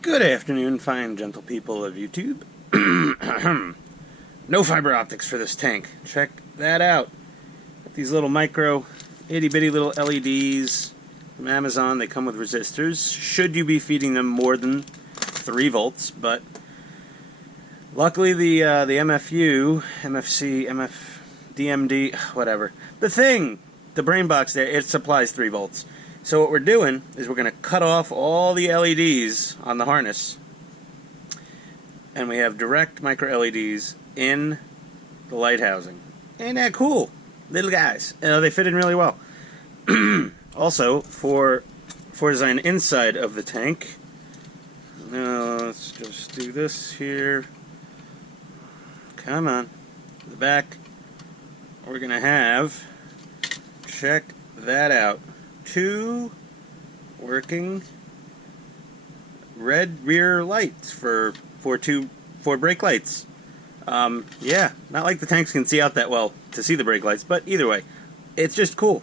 Good afternoon, fine gentle people of YouTube. No fiber optics for this tank. Check that out. Got these little micro, itty-bitty little LEDs from Amazon. They come with resistors. Should you be feeding them more than 3 volts, but luckily the MFU, MFC, DMD, whatever, the brain box there, it supplies 3 volts. So what we're doing is we're going to cut off all the LEDs on the harness, and we have direct micro LEDs in the light housing. Ain't that cool? Little guys. They fit in really well. Also, for design inside of the tank, now let's just do this here. Come on. The back, we're going to have, check that out, 2 working red rear lights for brake lights. Yeah, not like the tanks can see out that well to see the brake lights, but either way, it's just cool.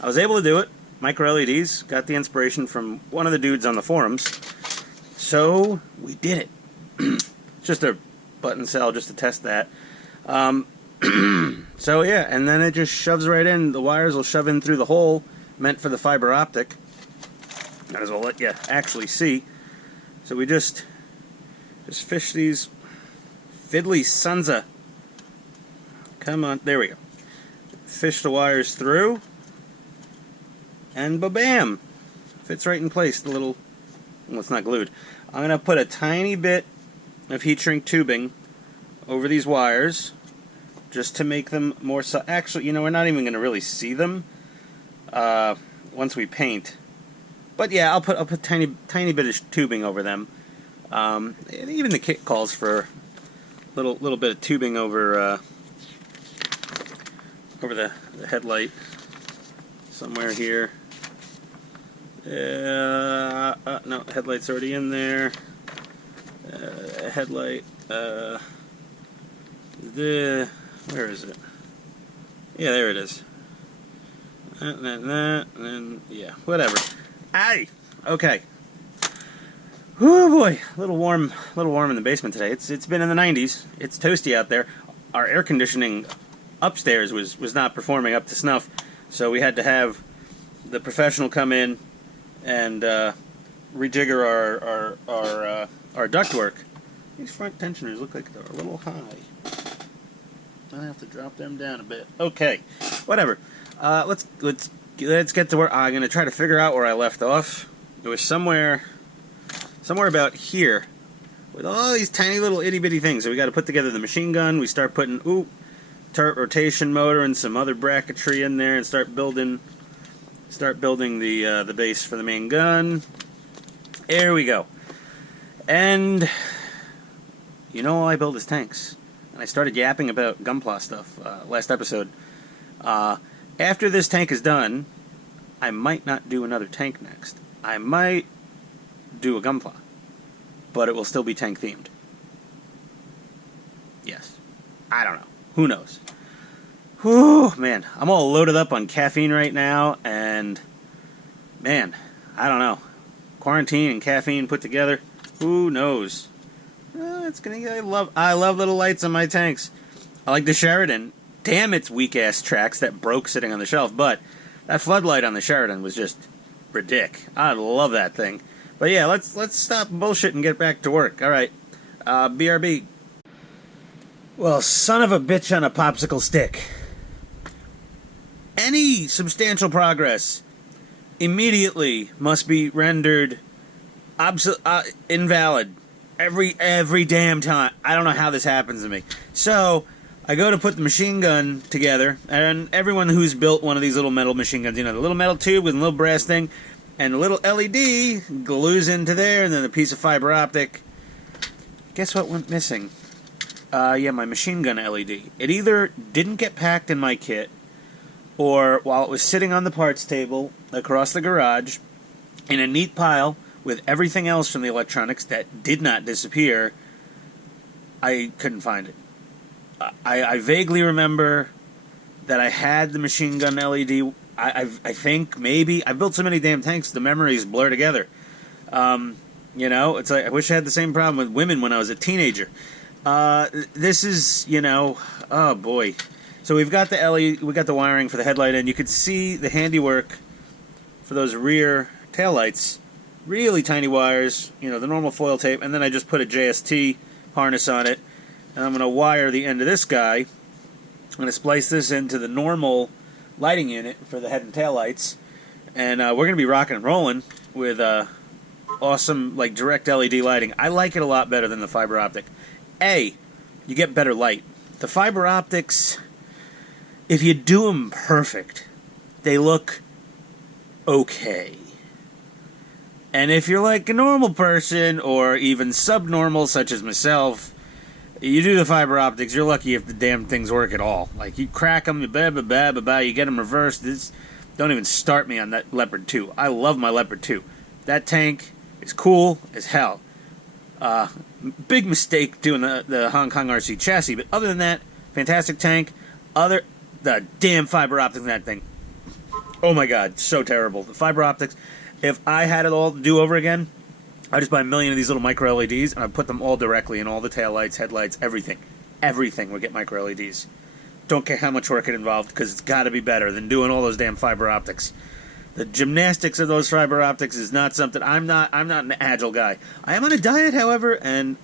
I was able to do it. Micro LEDs, got the inspiration from one of the dudes on the forums, so we did it. Just a button cell just to test that. So yeah, and then it just shoves right in. The wires will shove in through the hole meant for the fiber optic. Might as well let you actually see. So we just fish these fiddly sons of... Come on, there we go. Fish the wires through, and ba-bam! Fits right in place. The little... Well, it's not glued. I'm going to put a tiny bit of heat shrink tubing over these wires just to make them more... Actually, we're not even going to really see them once we paint. But yeah, I'll put tiny bit of tubing over them. Even the kit calls for little bit of tubing over the headlight somewhere here. No, headlight's already in there. Headlight. Where is it? Yeah, there it is. And yeah, whatever. Aye! Okay. Whoo boy, a little warm in the basement today. It's been in the 90s. It's toasty out there. Our air conditioning upstairs was not performing up to snuff, so we had to have the professional come in and rejigger our ductwork. These front tensioners look like they're a little high. I have to drop them down a bit. Okay, whatever. Let's get to where I'm gonna try to figure out where I left off. It was somewhere about here, with all these tiny little itty bitty things. So we got to put together the machine gun. We start putting turret rotation motor and some other bracketry in there, and start building the base for the main gun. There we go. And I build his tanks. And I started yapping about Gunpla stuff last episode. After this tank is done, I might not do another tank next. I might do a Gunpla, but it will still be tank themed. Yes. I don't know. Who knows? Whew, man. I'm all loaded up on caffeine right now, and man, I don't know. Quarantine and caffeine put together, who knows? I love little lights on my tanks. I like the Sheridan. Damn its weak-ass tracks that broke sitting on the shelf, but that floodlight on the Sheridan was just ridic. I love that thing. But yeah, let's stop bullshit and get back to work. Alright, BRB. Well, son of a bitch on a popsicle stick. Any substantial progress immediately must be rendered invalid. Every damn time. I don't know how this happens to me. So, I go to put the machine gun together, and everyone who's built one of these little metal machine guns, the little metal tube with a little brass thing, and a little LED glues into there, and then a piece of fiber optic. Guess what went missing? Yeah, my machine gun LED. It either didn't get packed in my kit, or while it was sitting on the parts table across the garage, in a neat pile, with everything else from the electronics that did not disappear, I couldn't find it. I vaguely remember that I had the machine gun LED. I think, maybe. I've built so many damn tanks, the memories blur together. You know, it's like I wish I had the same problem with women when I was a teenager. This is, you know, oh boy. So we've got the LED, we got the wiring for the headlight, and you can see the handiwork for those rear taillights. Really tiny wires, you know, the normal foil tape, and then I just put a JS-2 harness on it, and I'm going to wire the end of this guy. I'm going to splice this into the normal lighting unit for the head and tail lights, and we're going to be rocking and rolling with awesome, like, direct LED lighting. I like it a lot better than the fiber optic. A, you get better light. The fiber optics, if you do them perfect, they look okay. And if you're like a normal person, or even subnormal, such as myself, you do the fiber optics, you're lucky if the damn things work at all. Like, you crack them, you get them reversed. Don't even start me on that Leopard 2. I love my Leopard 2. That tank is cool as hell. Big mistake doing the Hong Kong RC chassis, but other than that, fantastic tank. The damn fiber optics in that thing. Oh my god, so terrible. The fiber optics. If I had it all to do over again, I'd just buy a million of these little micro LEDs, and I'd put them all directly in all the taillights, headlights, everything. Everything would get micro LEDs. Don't care how much work it involved, because it's got to be better than doing all those damn fiber optics. The gymnastics of those fiber optics is not something. I'm not an agile guy. I am on a diet, however, and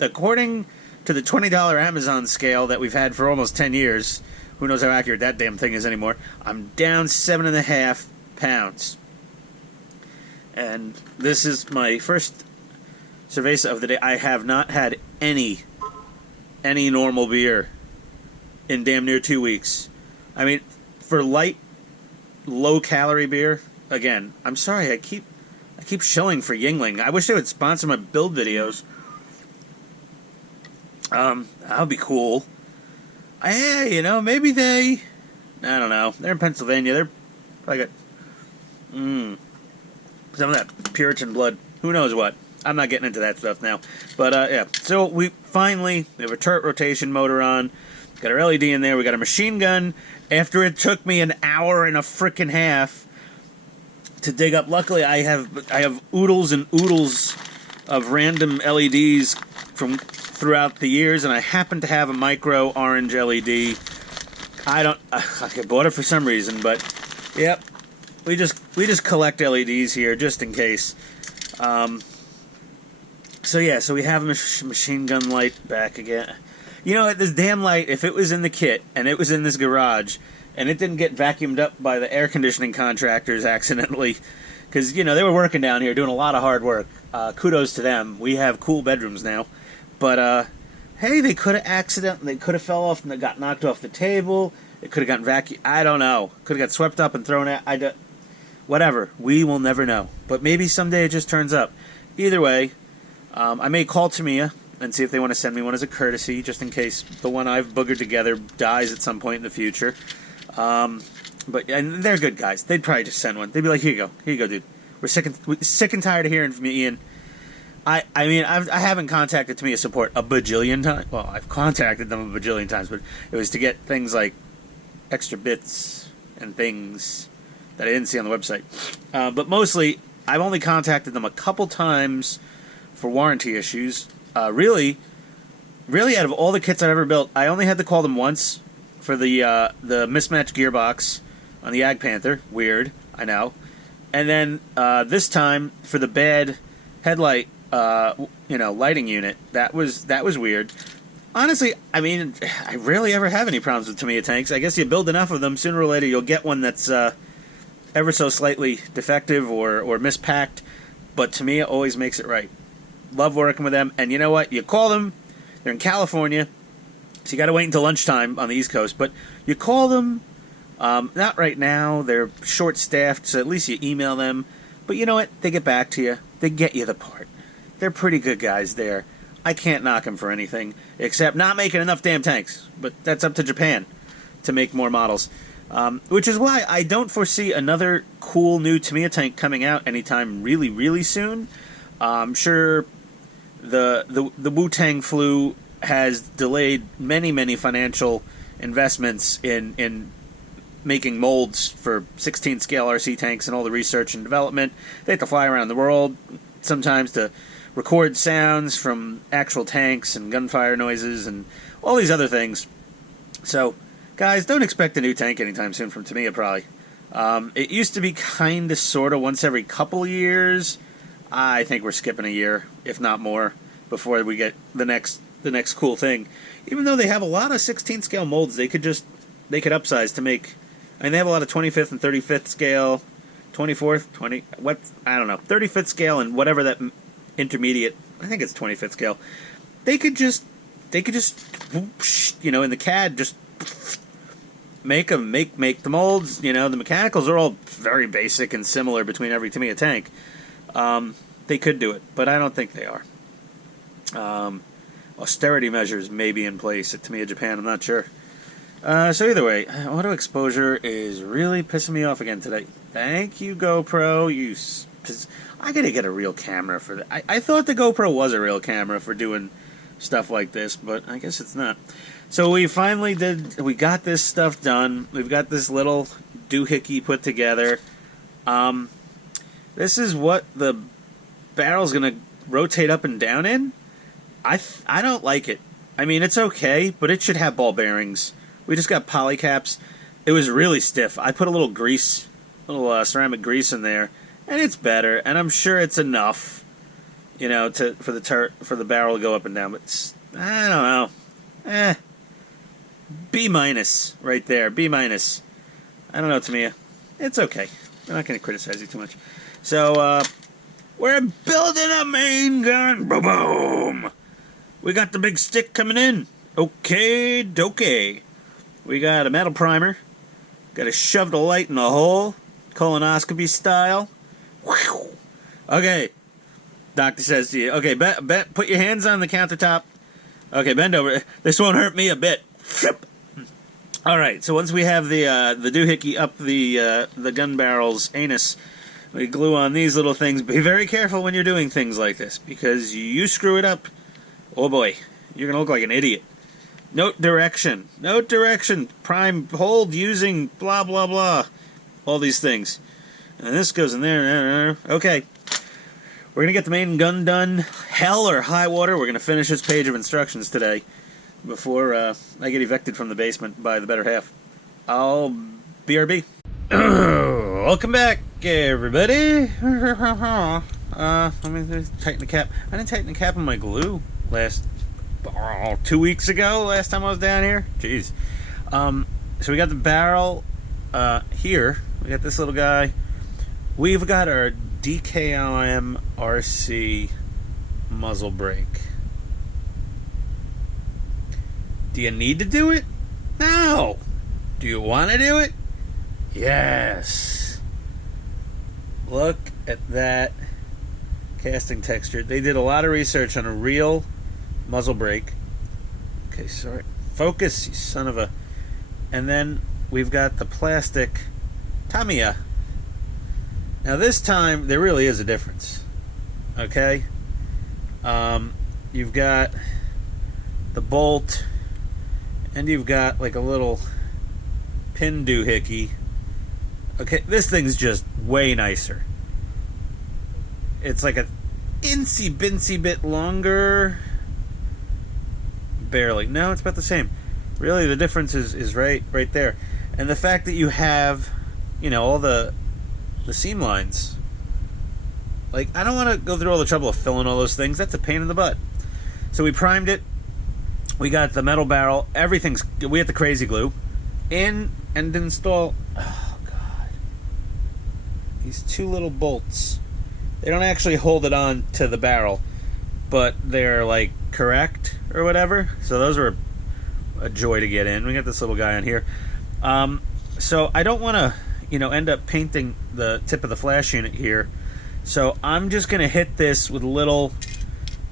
according to the $20 Amazon scale that we've had for almost 10 years, who knows how accurate that damn thing is anymore, I'm down 7.5 pounds. And this is my first cerveza of the day. I have not had any normal beer in damn near 2 weeks. I mean, for light, low-calorie beer, again, I'm sorry, I keep shilling for Yingling. I wish they would sponsor my build videos. That would be cool. Yeah, you know, maybe I don't know. They're in Pennsylvania. They're probably got some of that Puritan blood. Who knows what? I'm not getting into that stuff now. But, yeah. So, we have a turret rotation motor on. Got our LED in there. We got a machine gun. After it took me an hour and a frickin' half to dig up. Luckily, I have oodles and oodles of random LEDs from throughout the years, and I happen to have a micro orange LED. I bought it for some reason, but yep. We just collect LEDs here just in case. So yeah, so we have a machine gun light back again. You know, this damn light, if it was in the kit and it was in this garage and it didn't get vacuumed up by the air conditioning contractors accidentally, because, you know, they were working down here doing a lot of hard work. Kudos to them. We have cool bedrooms now. But, hey, they could have fell off and they got knocked off the table. It could have gotten vacuumed. I don't know. Could have got swept up and thrown out. Whatever. We will never know. But maybe someday it just turns up. Either way, I may call Tamiya and see if they want to send me one as a courtesy, just in case the one I've boogered together dies at some point in the future. And they're good guys. They'd probably just send one. They'd be like, here you go, dude. We're sick and tired of hearing from you, Ian. I mean, I haven't contacted Tamiya support a bajillion times. Well, I've contacted them a bajillion times, but it was to get things like extra bits and things that I didn't see on the website. But mostly, I've only contacted them a couple times for warranty issues. Really, out of all the kits I've ever built, I only had to call them once for the mismatched gearbox on the Ag Panther. Weird, I know. And then this time for the bad headlight, lighting unit. That was weird. Honestly, I mean, I rarely ever have any problems with Tamiya tanks. I guess you build enough of them, sooner or later you'll get one that's ever so slightly defective or mispacked. But Tamiya always makes it right. Love working with them. And you know what? You call them. They're in California, so you got to wait until lunchtime on the East Coast. But you call them. Not right now. They're short-staffed, so at least you email them. But you know what? They get back to you. They get you the part. They're pretty good guys there. I can't knock them for anything, except not making enough damn tanks. But that's up to Japan to make more models. Which is why I don't foresee another cool new Tamiya tank coming out anytime really, really soon. I'm sure the Wu-Tang flu has delayed many financial investments in making molds for 16-scale RC tanks and all the research and development. They have to fly around the world. sometimes to record sounds from actual tanks and gunfire noises and all these other things. So, guys, don't expect a new tank anytime soon from Tamiya, probably. It used to be kind of, sort of, once every couple years. I think we're skipping a year, if not more, before we get the next cool thing. Even though they have a lot of 16th scale molds, they could upsize to make. I mean, they have a lot of 25th and 35th scale, 24th, 35th scale, and whatever that intermediate. I think it's 25th scale. They could just, in the CAD, just make the molds. The mechanicals are all very basic and similar between every Tamiya tank. They could do it, but I don't think they are. Austerity measures may be in place at Tamiya Japan, I'm not sure. So either way, auto exposure is really pissing me off again today. Thank you, GoPro. I gotta get a real camera for that. I thought the GoPro was a real camera for doing stuff like this, but I guess it's not. So we finally we got this stuff done. We've got this little doohickey put together. This is what the barrel's gonna rotate up and down in. I don't like it. I mean, it's okay, but it should have ball bearings. We just got poly caps. It was really stiff. I put a little grease, ceramic grease in there, and it's better. And I'm sure it's enough, for the barrel to go up and down. But I don't know. B- right there. B-. I don't know, Tamiya. It's okay. I'm not going to criticize you too much. So we're building a main gun. Boom, boom. We got the big stick coming in. Okay, dokey. We got a metal primer. Got to shove the light in the hole, colonoscopy style. Whew. Okay. Doctor says to you, okay, put your hands on the countertop. Okay, bend over. This won't hurt me a bit. All right. So once we have the doohickey up the gun barrel's anus, we glue on these little things. Be very careful when you're doing things like this, because you screw it up. Oh boy, you're going to look like an idiot. Note direction. Prime hold using blah, blah, blah. All these things. And this goes in there. Okay. We're going to get the main gun done. Hell or high water. We're going to finish this page of instructions today before I get evicted from the basement by the better half. I'll BRB. Welcome back, everybody. Let me tighten the cap. I didn't tighten the cap on my glue 2 weeks ago, last time I was down here. Jeez. So we got the barrel here. We got this little guy. We've got our DKLM RC muzzle brake. Do you need to do it? No. Do you want to do it? Yes. Look at that casting texture. They did a lot of research on a real muzzle brake. Okay, sorry. Focus, you son of a... And then we've got the plastic Tamiya. Now this time, there really is a difference. Okay? You've got the bolt, and you've got like a little pin doohickey. Okay, this thing's just way nicer. It's like a insy-binsy bit longer. Barely. No, it's about the same. Really, the difference is right there. And the fact that you have, all the seam lines. Like, I don't want to go through all the trouble of filling all those things. That's a pain in the butt. So we primed it. We got the metal barrel. We had the crazy glue in and install. Oh, God. These two little bolts. They don't actually hold it on to the barrel, but they're like correct or whatever. So those are a joy to get in. We got this little guy on here. So I don't want to, end up painting the tip of the flash unit here. So I'm just going to hit this with a little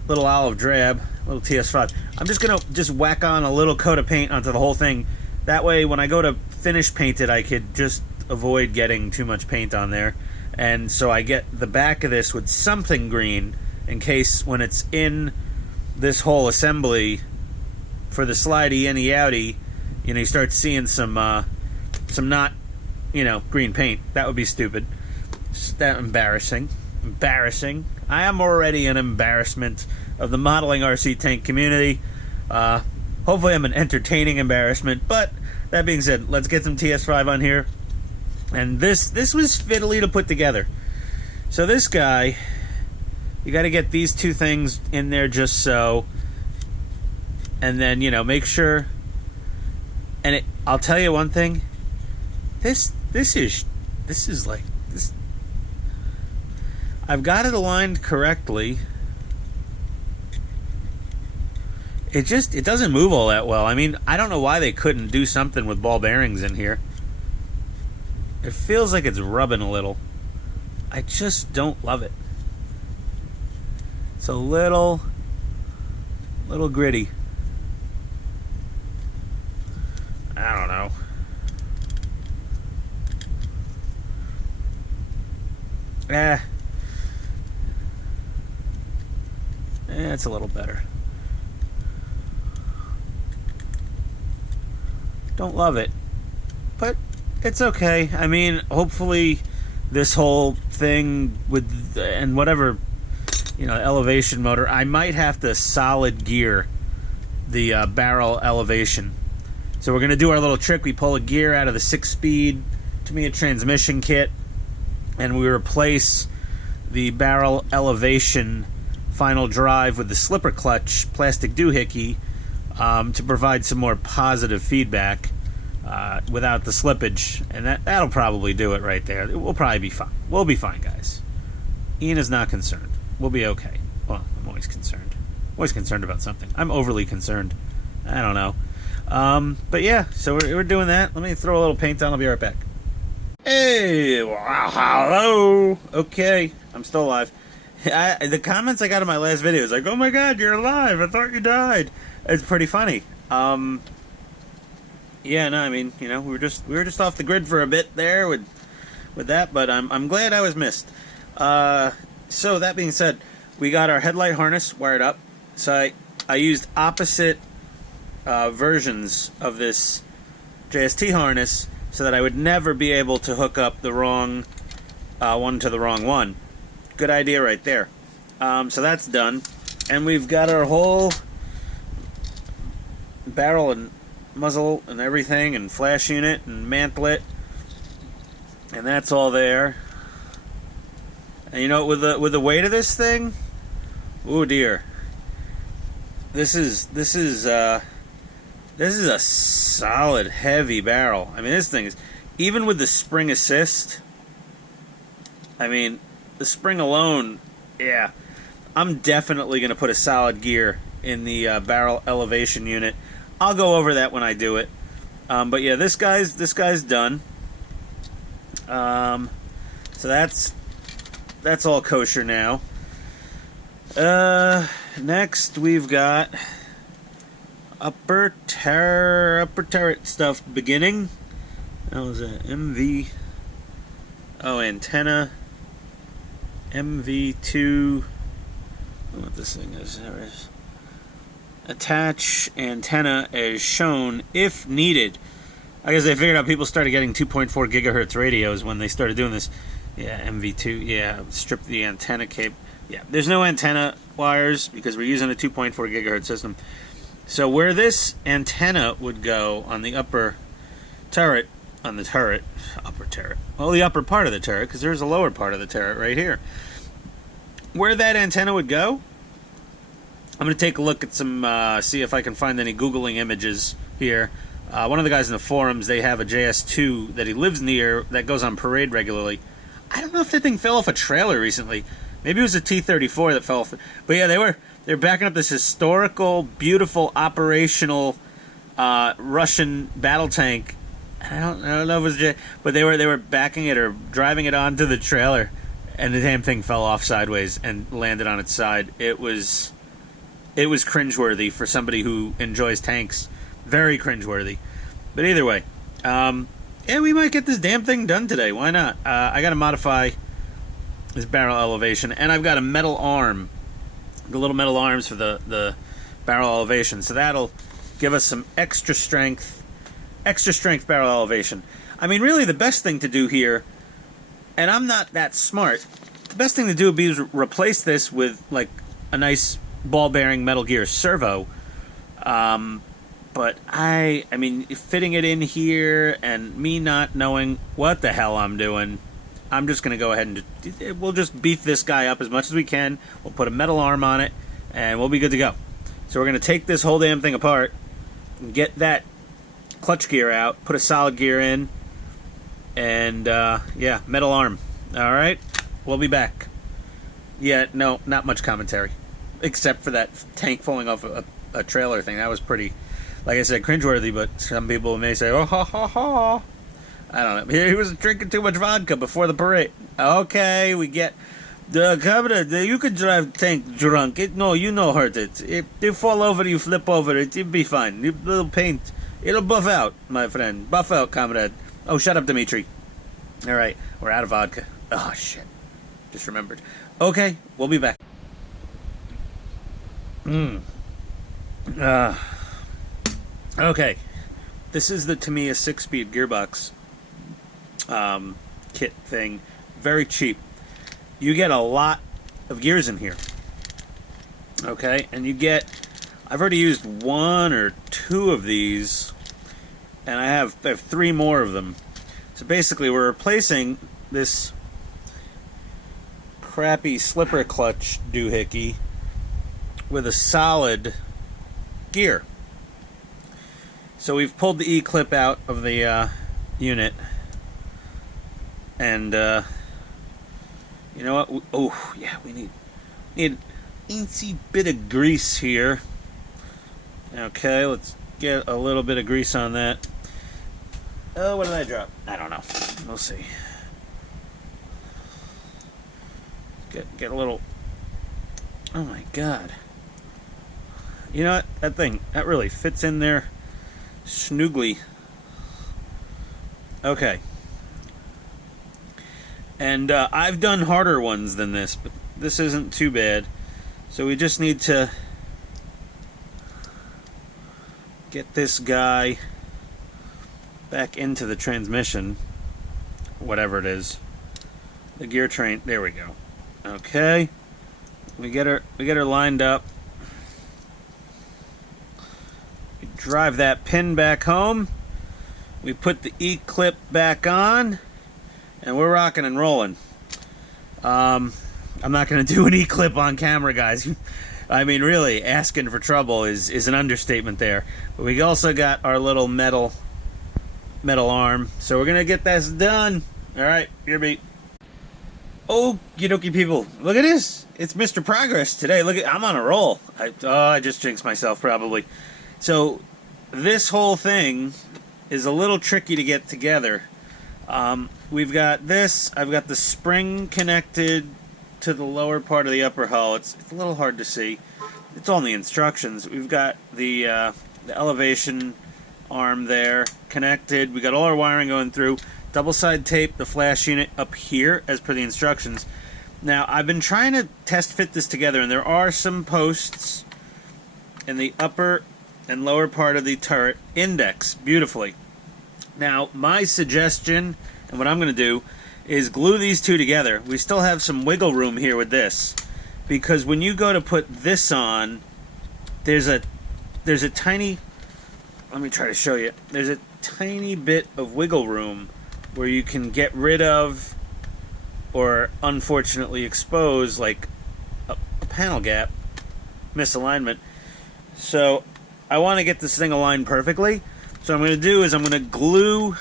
olive drab, little TS5. I'm just going to whack on a little coat of paint onto the whole thing. That way, when I go to finish paint it, I could just avoid getting too much paint on there. And so I get the back of this with something green in case when it's in this whole assembly for the slidey inny outy, you start seeing some not, green paint. That would be stupid. That embarrassing. I am already an embarrassment of the modeling RC tank community. Hopefully I'm an entertaining embarrassment, but that being said, let's get some TS5 on here. And this was fiddly to put together. So this guy, you got to get these two things in there just so, and then, you know, make sure. And I'll tell you one thing, this is like this. I've got it aligned correctly. It doesn't move all that well. I mean, I don't know why they couldn't do something with ball bearings in here. It feels like it's rubbing a little. I just don't love it. It's a little gritty. I don't know. It's a little better. Don't love it, but it's okay. I mean, hopefully this whole thing with, and whatever, you know, elevation motor, I might have to solid gear the barrel elevation. So we're going to do our little trick. We pull a gear out of the 6-speed Tamiya transmission kit, and we replace the barrel elevation final drive with the slipper clutch plastic doohickey to provide some more positive feedback without the slippage, and that'll probably do it right there. We'll probably be fine. We'll be fine, guys. Ian is not concerned. We'll be okay. Well, I'm always concerned. Always concerned about something. I'm overly concerned. I don't know. But yeah, so we're doing that. Let me throw a little paint on. I'll be right back. Hey, wow, hello. Okay, I'm still alive. The comments I got in my last video is like, "Oh my God, you're alive! I thought you died." It's pretty funny. Yeah, no, I mean, you know, we were just off the grid for a bit there with that, but I'm glad I was missed. So that being said, we got our headlight harness wired up. So I used opposite versions of this JS-2 harness so that I would never be able to hook up the wrong one to the wrong one. Good idea right there. So that's done, and we've got our whole barrel and muzzle and everything, and flash unit and mantlet, and that's all there. And you know, with the weight of this thing, oh dear, this is a solid heavy barrel. I mean, this thing is, even with the spring assist, I mean, the spring alone, yeah, I'm definitely going to put a solid gear in the barrel elevation unit. I'll go over that when I do it. But yeah, this guy's done. So that's all kosher now. Next we've got upper turret stuff beginning. That was a MV. Oh, antenna. MV2. I don't know what this thing is. There it is. Attach antenna as shown if needed. I guess they figured out people started getting 2.4 gigahertz radios when they started doing this. Yeah, MV2. Yeah, strip the antenna cable. Yeah, there's no antenna wires because we're using a 2.4 gigahertz system. So where this antenna would go on the upper turret, upper turret, well, the upper part of the turret, because there's a lower part of the turret right here. Where that antenna would go, I'm going to take a look at some, see if I can find any Googling images here. One of the guys in the forums, they have a JS-2 that he lives near that goes on parade regularly. I don't know if that thing fell off a trailer recently. Maybe it was a T-34 that fell off. But yeah, they're backing up this historical, beautiful, operational Russian battle tank. I don't know if it was but they were backing it or driving it onto the trailer, and the damn thing fell off sideways and landed on its side. It was cringeworthy for somebody who enjoys tanks. Very cringeworthy. But either way, yeah, we might get this damn thing done today. Why not? I got to modify this barrel elevation, and I've got a metal arm, the little metal arms for the barrel elevation. So that'll give us some extra strength barrel elevation. I mean, really, the best thing to do here, and I'm not that smart the best thing to do would be to replace this with like a nice ball bearing Metal Gear servo. But I mean, fitting it in here and me not knowing what the hell I'm doing, I'm just going to go ahead and we'll just beef this guy up as much as we can. We'll put a metal arm on it, and we'll be good to go. So we're going to take this whole damn thing apart and get that clutch gear out, put a solid gear in, and, yeah, metal arm. All right? We'll be back. Yeah, no, not much commentary, except for that tank falling off a trailer thing. That was pretty, like I said, cringeworthy, but some people may say, oh, ha, ha, ha. I don't know. He was drinking too much vodka before the parade. Okay, we get... you could drive tank drunk. No, you no hurt it. If you fall over, you flip over it, you'll be fine. You little paint. It'll buff out, my friend. Buff out, comrade. Oh, shut up, Dimitri. All right, we're out of vodka. Oh, shit. Just remembered. Okay, we'll be back. Okay. This is the Tamiya 6-speed gearbox kit thing. Very cheap. You get a lot of gears in here. Okay, and you get... I've already used 1 or 2 of these, and I have 3 more of them. So basically we're replacing this crappy slipper clutch doohickey with a solid gear. So we've pulled the E-clip out of the unit, and you know what? Oh yeah, we need an eensy bit of grease here. Okay, let's get a little bit of grease on that. Oh, what did I drop? I don't know. We'll see. Get a little... Oh my god. You know what? That really fits in there snoogly. Okay. And I've done harder ones than this, but this isn't too bad. So we just need to get this guy back into the transmission, whatever it is, the gear train. There we go. Okay, we get her lined up. We drive that pin back home. We put the E-clip back on, and we're rocking and rolling. I'm not going to do an E-clip on camera, guys. I mean, really, asking for trouble is an understatement there. But we also got our little metal arm, so we're gonna get this done. All right, your beat. Okie dokie, people, look at this. It's Mr. Progress today. Look at, I'm on a roll. I just jinxed myself probably. So this whole thing is a little tricky to get together. We've got this. I've got the spring connected to the lower part of the upper hull. It's a little hard to see. It's all in the instructions. We've got the elevation arm there connected. We got all our wiring going through. Double side tape the flash unit up here as per the instructions. Now I've been trying to test fit this together, and there are some posts in the upper and lower part of the turret index beautifully. Now my suggestion, and what I'm going to do, is glue these two together. We still have some wiggle room here with this, because when you go to put this on, there's a tiny, let me try to show you, there's a tiny bit of wiggle room where you can get rid of or unfortunately expose like a panel gap, misalignment. So I want to get this thing aligned perfectly. So what I'm going to do is I'm going to glue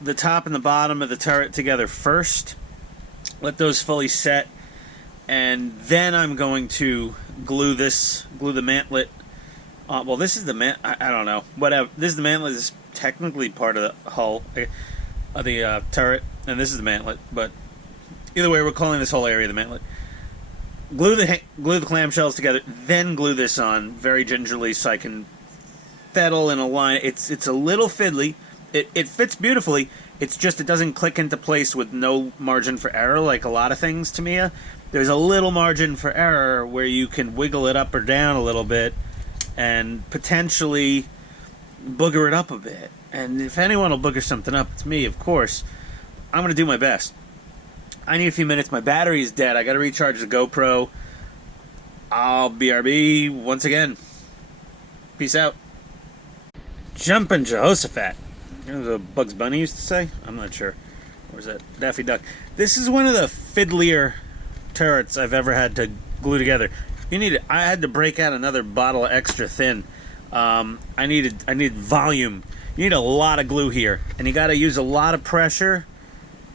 the top and the bottom of the turret together first, let those fully set, and then I'm going to glue the mantlet. Well, this is the I don't know, whatever. This is the mantlet. This is technically part of the hull of the turret, and this is the mantlet. But either way, we're calling this whole area the mantlet. Glue the clamshells together, then glue this on very gingerly so I can fettle and align. It's a little fiddly. It fits beautifully. It's just it doesn't click into place with no margin for error like a lot of things, Tamiya. There's a little margin for error where you can wiggle it up or down a little bit and potentially booger it up a bit. And if anyone will booger something up, it's me, of course. I'm going to do my best. I need a few minutes. My battery is dead. I got to recharge the GoPro. I'll BRB once again. Peace out. Jumpin' Jehoshaphat. You know what Bugs Bunny used to say? I'm not sure. Or is that Daffy Duck? This is one of the fiddlier turrets I've ever had to glue together. I had to break out another bottle of extra thin. I needed volume. You need a lot of glue here, and you got to use a lot of pressure,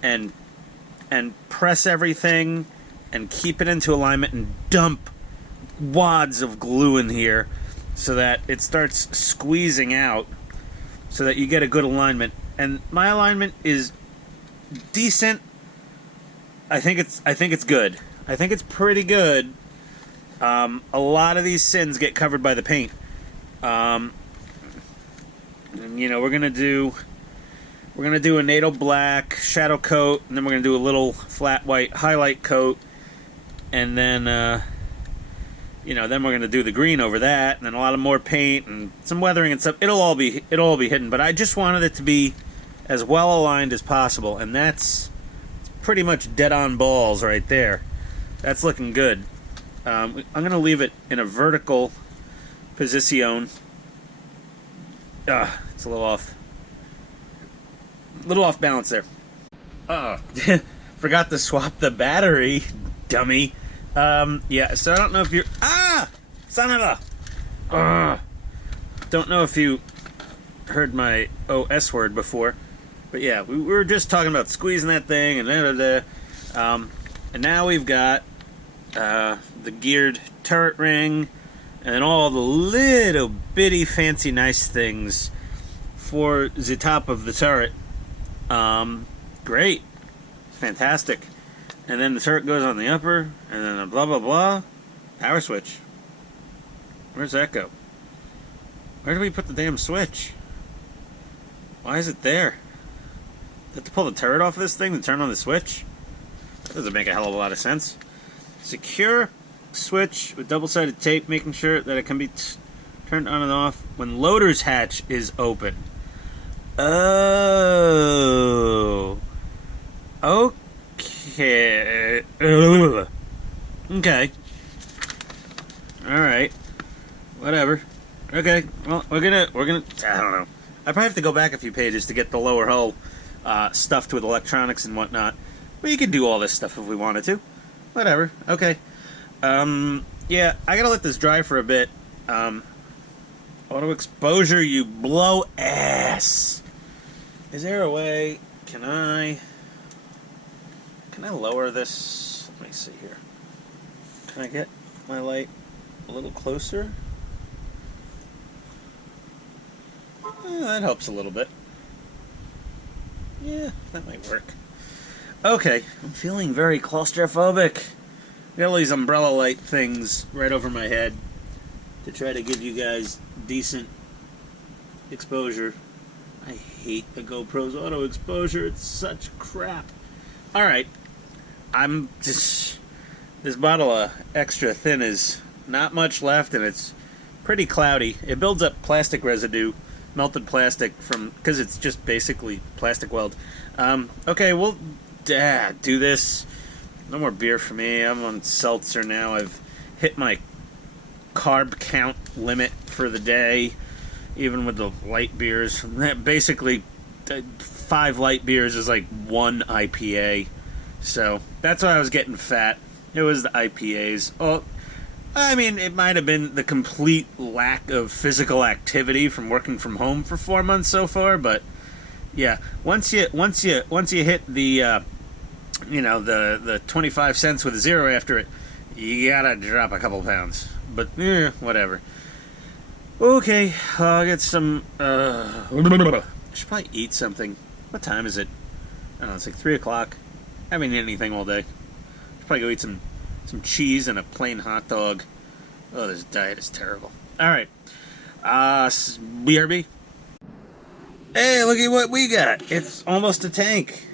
and press everything, and keep it into alignment, and dump wads of glue in here, so that it starts squeezing out, so that you get a good alignment. And my alignment is decent. I think it's good. I think it's pretty good. A lot of these sins get covered by the paint. And, you know, we're gonna do a NATO black shadow coat, and then we're gonna do a little flat white highlight coat, and then you know, then we're gonna do the green over that, and then a lot of more paint and some weathering and stuff. It'll all be hidden, but I just wanted it to be as well aligned as possible, and that's pretty much dead on balls right there. That's looking good. I'm gonna leave it in a vertical position. It's a little off balance there. Forgot to swap the battery, dummy. Yeah, so I don't know if you're... Son of a... Don't know if you heard my OS word before, but yeah, we were just talking about squeezing that thing and and now we've got the geared turret ring and all the little bitty fancy nice things for the top of the turret. Great. Fantastic. And then the turret goes on the upper, and then a blah blah blah. Power switch. Where's that go? Where do we put the damn switch? Why is it there? Do I have to pull the turret off of this thing to turn on the switch? That doesn't make a hell of a lot of sense. Secure switch with double-sided tape, making sure that it can be turned on and off when loader's hatch is open. Oh. Okay. Okay. Alright. Whatever. Okay. Well, we're gonna... I don't know. I probably have to go back a few pages to get the lower hull stuffed with electronics and whatnot. But you can do all this stuff if we wanted to. Whatever. Okay. Yeah, I gotta let this dry for a bit. Auto exposure, you blow ass. Is there a way? Can I lower this? Let me see here. Can I get my light a little closer? That helps a little bit. Yeah, that might work. Okay, I'm feeling very claustrophobic. Got all these umbrella light things right over my head to try to give you guys decent exposure. I hate the GoPro's auto exposure. It's such crap. Alright. This bottle of extra thin is not much left, and it's pretty cloudy. It builds up plastic residue, melted plastic because it's just basically plastic weld. Okay, we'll do this. No more beer for me. I'm on seltzer now. I've hit my carb count limit for the day, even with the light beers. Basically, 5 light beers is like 1 IPA. So that's why I was getting fat. It was the IPAs. Oh, I mean, it might have been the complete lack of physical activity from working from home for 4 months so far. But yeah, once you hit the the 25 cents with a 0 after it, you gotta drop a couple pounds. But whatever. Okay, I'll get some. I should probably eat something. What time is it? I don't know. It's like 3 o'clock. I haven't eaten anything all day. Should probably go eat some cheese and a plain hot dog. Oh, this diet is terrible. All right, BRB. Hey, look at what we got. It's almost a tank.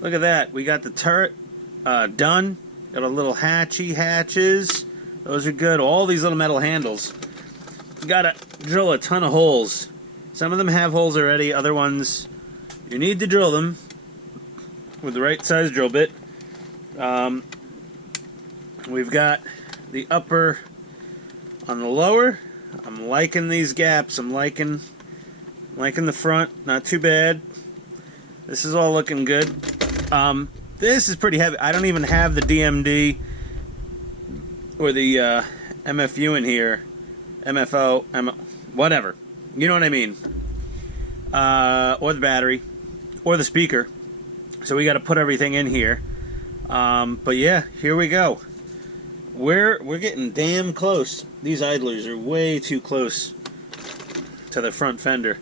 Look at that. We got the turret done. Got a little hatches. Those are good. All these little metal handles. You gotta drill a ton of holes. Some of them have holes already. Other ones, you need to drill them with the right size drill bit. We've got the upper on the lower. I'm liking these gaps. I'm liking the front. Not too bad. This is all looking good. This is pretty heavy. I don't even have the DMD or the MFU in here. MFO, whatever. You know what I mean. Or the battery. Or the speaker. So we got to put everything in here. But yeah, here we go. We're getting damn close. These idlers are way too close to the front fender.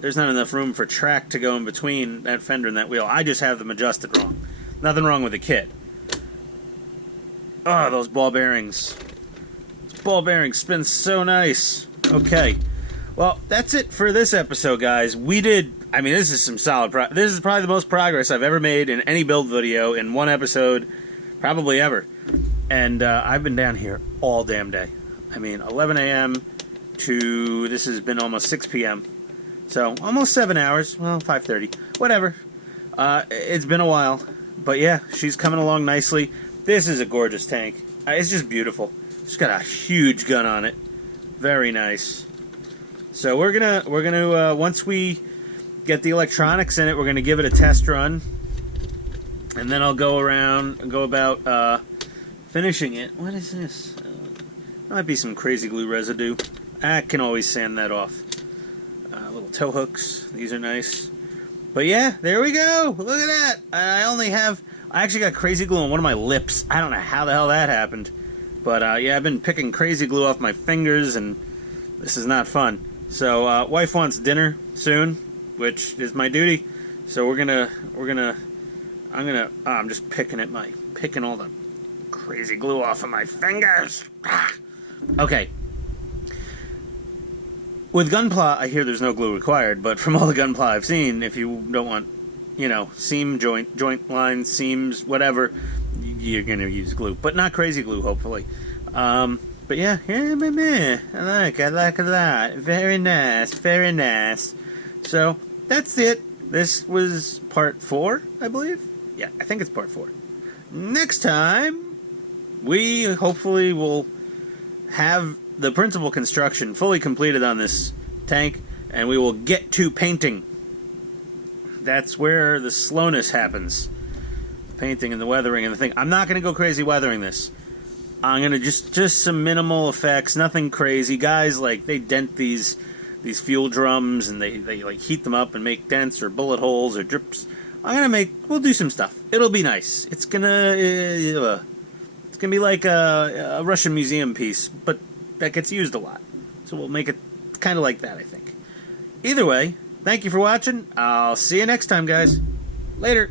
There's not enough room for track to go in between that fender and that wheel. I just have them adjusted wrong. Nothing wrong with the kit. Oh, those ball bearings. Those ball bearings spin so nice. Okay. Well, that's it for this episode, guys. This is some solid this is probably the most progress I've ever made in any build video in one episode, probably ever. And I've been down here all damn day. 11 a.m. to this has been almost 6 p.m. So, almost 7 hours. Well, 5:30. Whatever. It's been a while. But yeah, she's coming along nicely. This is a gorgeous tank. It's just beautiful. It's got a huge gun on it. Very nice. So we're gonna once we get the electronics in it, we're gonna give it a test run, and then I'll go around and go about finishing it. What is this? There might be some crazy glue residue. I can always sand that off. Little tow hooks. These are nice. But yeah, there we go. Look at that. I actually got crazy glue on one of my lips. I don't know how the hell that happened. But yeah, I've been picking crazy glue off my fingers, and this is not fun. So wife wants dinner soon, which is my duty. So I'm just picking all the crazy glue off of my fingers. Okay. With Gunpla, I hear there's no glue required, but from all the Gunpla I've seen, if you don't want, seam, joint lines, seams, whatever, you're going to use glue. But not crazy glue, hopefully. But yeah, I like that. Very nice, very nice. So, that's it. This was part 4, I believe? Yeah, I think it's part 4. Next time, we hopefully will have the principal construction fully completed on this tank, and we will get to painting. That's where the slowness happens. Painting and the weathering and the thing. I'm not going to go crazy weathering this. I'm going to just some minimal effects, nothing crazy. Guys, they dent these fuel drums, and they heat them up and make dents or bullet holes or drips. We'll do some stuff. It'll be nice. It's gonna be like a Russian museum piece, but that gets used a lot. So we'll make it kind of like that, I think. Either way, thank you for watching. I'll see you next time, guys. Later.